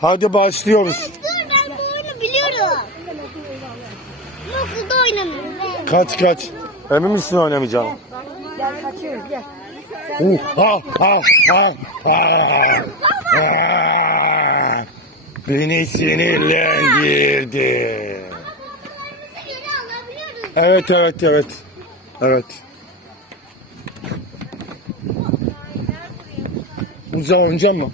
Hadi başlıyoruz. Dur ben bu oyunu biliyorum. Okulda oynanır. Kaç kaç. Emin misin oynamayacağım? Gel kaçıyoruz gel. Uh, ha, ha, ha, ha. Ah, Beni sinirlendirdi. Evet evet evet. Evet. Uzağa oynayacak mı?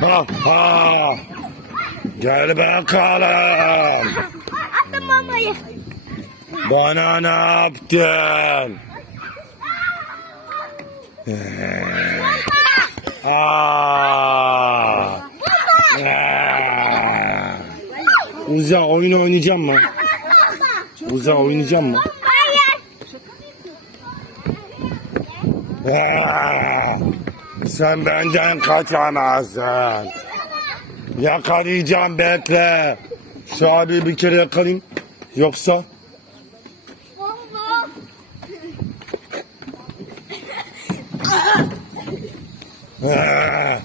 Ha, ha. Gel bakalım. Attım mamayı. Bana ne yaptın? Aa. Uza oyun oynayacağım mı? Uza oynayacağım mı? Hayır. Aa. Sen benden kaçamazsın. Yakalayacağım bekle. Şu abi bir kere yakalayayım. Yoksa. Ah.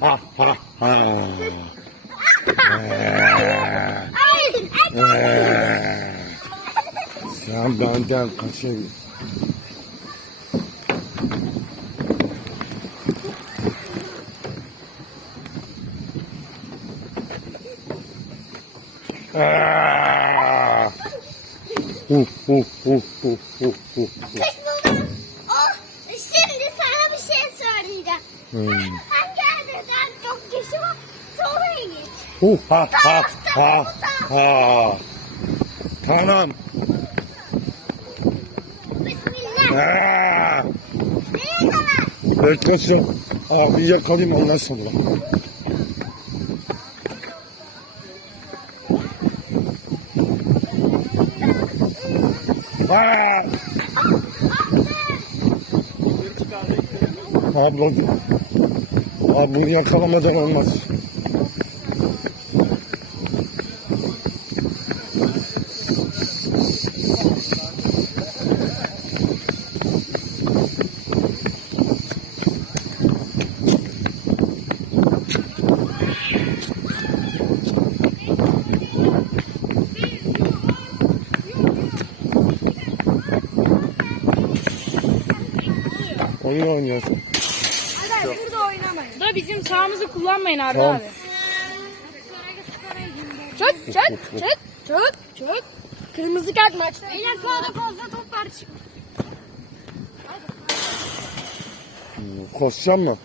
Ah, uh. Ah, Benden kaçın. Ah. Uh, uh, uh, uh. Kış buldum. Oh, şimdi sana bir şey söyleyeceğim. Hmm. Hangi yerden çok kişi var? Sola git. Uh, ha, ha, ha, ha. Tamam. Kadar? Beklesin. Abi yakalayayım ondan sonra. Ah. Abi, abi bunu yakalamadan olmaz. Oyun oynuyorsun. Hadi burada oynamayın. Da bizim sahamızı kullanmayın Arda Tamam. abi. Çök çök çök çök çök. Kırmızı kart maçta. Beyler sahada fazla top var. Koşacağım mı?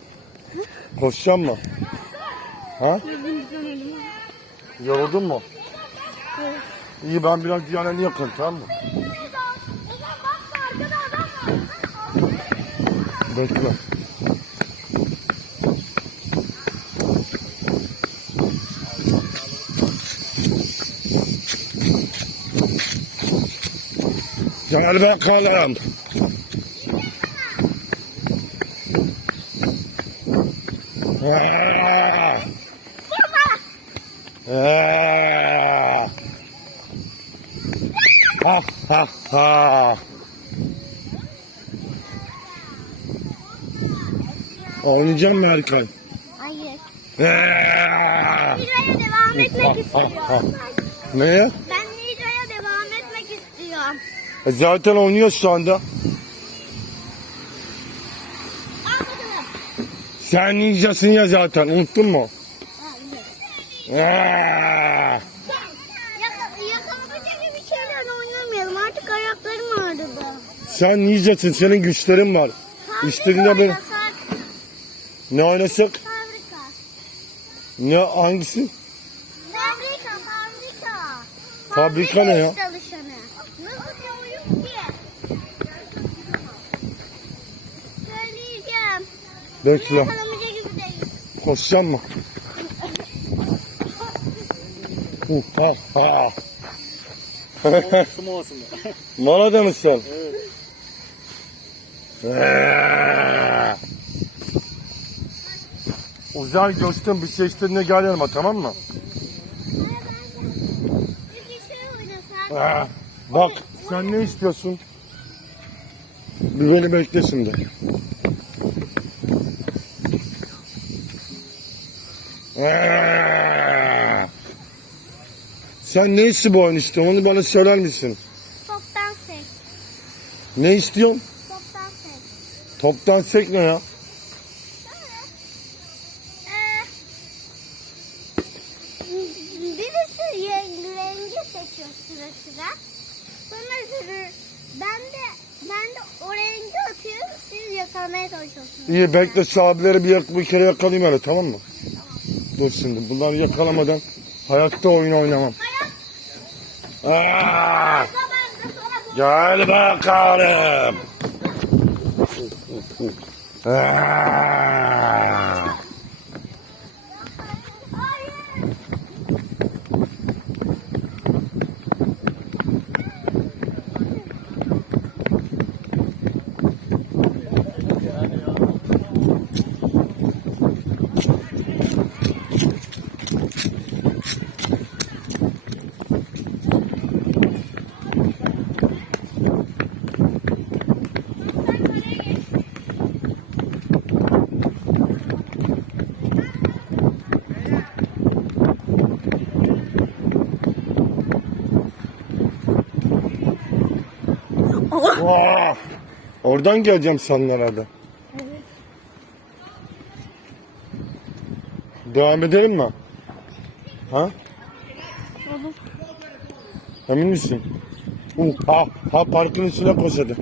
Koşacağım mı? Ha? Yoruldun mu? İyi ben biraz Diyana'nı yakın tamam mı? Gel bakalım. Ah! Ah! Ha ha ha. Oynayacağım mı Erkan? Hayır. Nilo'ya devam etmek istiyorum. Neye? Ben Nilo'ya devam etmek istiyorum. E zaten oynuyor şu anda. Sen ninjasın ya zaten unuttun mu? Hayır. Yaka, yakalamaca gibi şeyler oynamayalım. Artık ayaklarım ağrıdı. Sen ninjasın senin güçlerin var. İstediğinde Oynasak ne oynasak? Fabrika. Ne hangisi? Fabrika, fabrika. Fabrika ne ya? Çalışanı. Nasıl bir oyun ki? Söyleyeceğim. Bekle. Koşacağım mı? Uh, ha, ha. Molada mısın? Evet. Uzay göçtüm bir şey istediğine gel yanıma tamam mı? Oynasak. Eee, Bak Sen ne istiyorsun? Bir beni bekle şimdi. Aa! Sen ne istiyorsun bu oyun istiyorsun? Onu bana söyler misin? Toptan seç. Ne istiyorsun? Toptan seç. Toptan sek ne ya? Sonra sıra, ben de ben de o rengi atıyorum. Siz yakalamaya çalışıyorsunuz. İyi bekle şu abileri bir, yak- bir kere yakalayayım hele tamam mı? Dur şimdi bunları yakalamadan hayatta oyun oynamam. Aa! Sonra bu Gel bakalım. Aa! Oradan geleceğim sen herhalde. Devam edelim mi? Ha? Emin misin? Uh, ha, ha parkın içine koş hadi.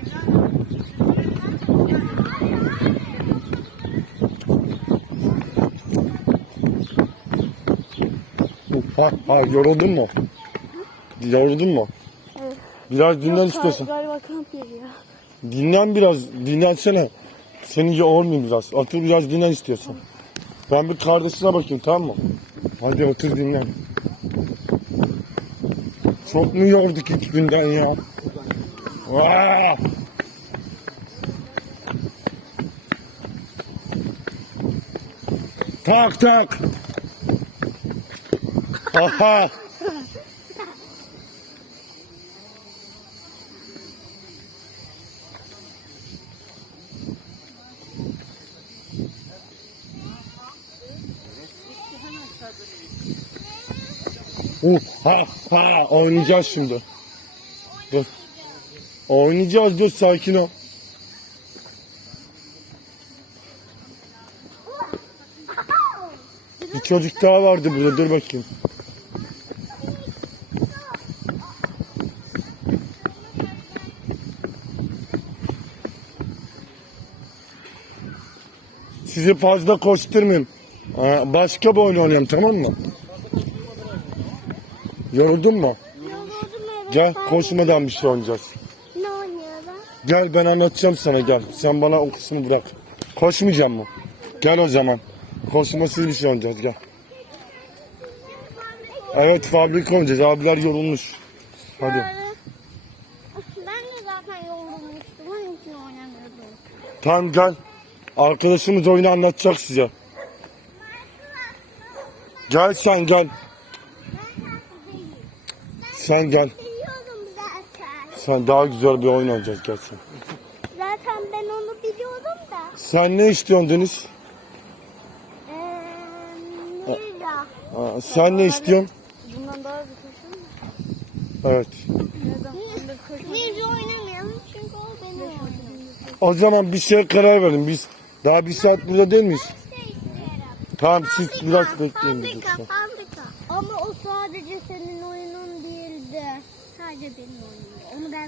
Uh, ha, ha yoruldun mu? Yoruldun mu? Biraz dinlen istiyorsan. Galiba kamp yeri ya. Dinlen biraz, dinlensene. Seni yormayayım biraz. Otur biraz dinlen istiyorsan. Ben bir kardeşine bakayım tamam mı? Hadi otur dinlen. Çok mu yorduk ilk günden ya? Aa! Tak tak. Aha. Uh, ha ha oynayacağız şimdi. Dur. Oynayacağız dur sakin ol. Bir çocuk daha vardı burada dur bakayım. Sizi fazla koşturmayayım. Aa, Başka bir oyun oynayalım tamam mı? Yoruldun mu? Gel koşmadan bir şey oynayacağız. Ne oynayalım? Gel ben anlatacağım sana gel. Sen bana o kısmı bırak. Koşmayacağım mı? Gel o zaman. Koşmasız bir şey oynayacağız gel. Evet fabrika oynayacağız. Abiler yorulmuş. Hadi. Ben de zaten yorulmuştum. Onun için oynamıyordum. Tamam gel. Arkadaşımız oyunu anlatacak size. Gel sen gel. Sen gel. Biliyorum zaten. Sen daha güzel bir oyun oynayacağız gel sen. Zaten ben onu biliyorum da. Sen ne istiyorsun Deniz? Lila. Aa, sen ne istiyorsun? Bundan daha bir koşun mu? Evet. Lila oynamayalım çünkü o benim oyunum. O zaman bir şeye karar verin. Biz daha bir saat burada değil miyiz? Şey istiyorum. Tamam siz biraz bekleyin. Fabrika, lütfen. fabrika. Ama o sadece senin oyunun değildi.